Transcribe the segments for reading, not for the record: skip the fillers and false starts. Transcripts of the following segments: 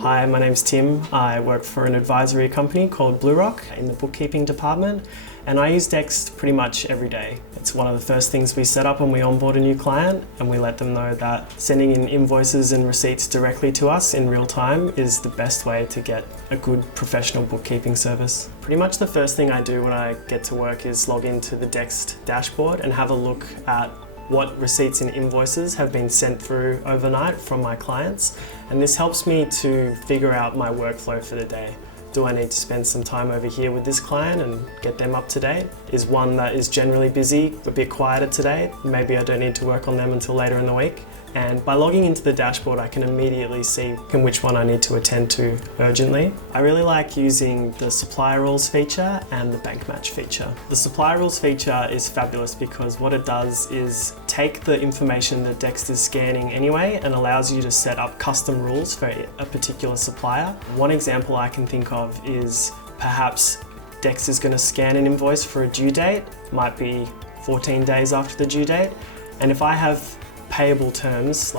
Hi, my name's Tim. I work for an advisory company called BlueRock in the bookkeeping department, and I use Dext pretty much every day. It's one of the first things we set up when we onboard a new client, and we let them know that sending in invoices and receipts directly to us in real time is the best way to get a good professional bookkeeping service. Pretty much the first thing I do when I get to work is log into the Dext dashboard and have a look at what receipts and invoices have been sent through overnight from my clients, and this helps me to figure out my workflow for the day. Do I need to spend some time over here with this client and get them up to date? Is one that is generally busy a bit quieter today? Maybe I don't need to work on them until later in the week. And by logging into the dashboard, I can immediately see which one I need to attend to urgently. I really like using the Supplier rules feature and the bank match feature. The Supplier rules feature is fabulous because what it does is take the information that Dext is scanning anyway and allows you to set up custom rules for a particular supplier. One example I can think of is perhaps Dext is going to scan an invoice for a due date, might be 14 days after the due date, and if I have payable terms,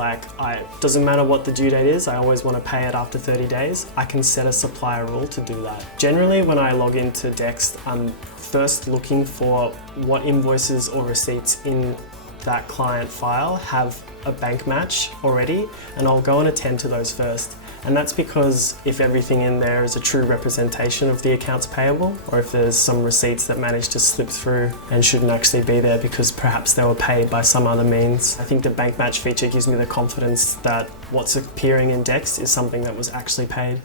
doesn't matter what the due date is, I always want to pay it after 30 days, I can set a supplier rule to do that. Generally, when I log into Dext, I'm first looking for what invoices or receipts in that client file have a bank match already, and I'll go and attend to those first. And that's because if everything in there is a true representation of the accounts payable, or if there's some receipts that manage to slip through and shouldn't actually be there because perhaps they were paid by some other means. I think the bank match feature gives me the confidence that what's appearing in Dext is something that was actually paid.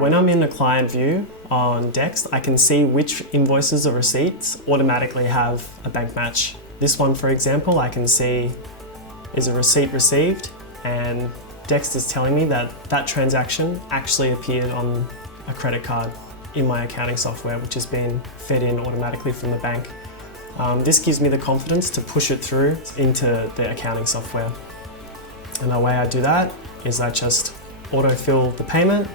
When I'm in the client view on Dext, I can see which invoices or receipts automatically have a bank match. This one, for example, I can see is a receipt received, and Dext is telling me that that transaction actually appeared on a credit card in my accounting software, which has been fed in automatically from the bank. This gives me the confidence to push it through into the accounting software. And the way I do that is I just autofill the payment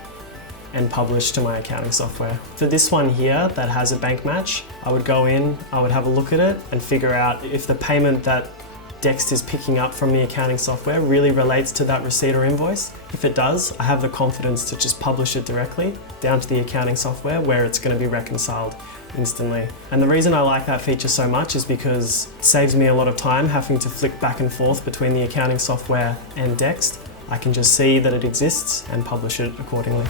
and publish to my accounting software. For this one here that has a bank match, I would go in, I would have a look at it and figure out if the payment that Dext is picking up from the accounting software really relates to that receipt or invoice. If it does, I have the confidence to just publish it directly down to the accounting software where it's going to be reconciled instantly. And the reason I like that feature so much is because it saves me a lot of time having to flick back and forth between the accounting software and Dext. I can just see that it exists and publish it accordingly.